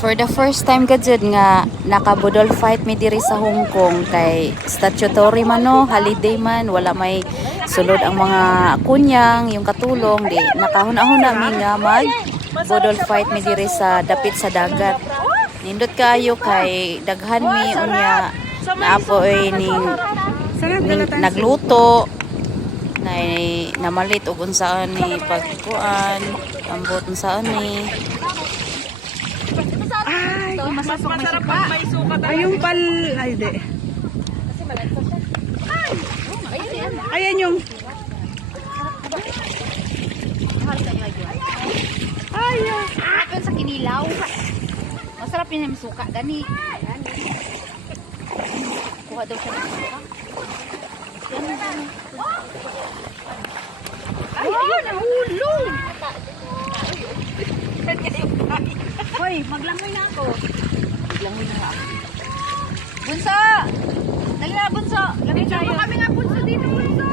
For the first time gadzud nga nakabudol fight mi diri sa Hong Kong kay statutory man no, holiday man, wala may sulod ang mga kunyang, yung katulong di nakahuna-huna mi nga mag budol fight mi diri sa dapit sa dagat. Nindot kayo kay daghan mi unya naapoy ning nagluto namalit og unsaan ni pagkuan ambot unsaan ni. Ay, Mas masarap pag may suka talaga. ayun pal, ay di. Ayan yung, ayaw. Masarap yun sa kinilaw. Masarap yun yung suka. Gani. Kuha daw siya ng suka. Ay, nahulog. Hoy, maglangoy na ako. Maglangoy na ako. Bunso! Dali na, Bunso! Lamig tayo. Kami nga, Bunso, dito, Bunso!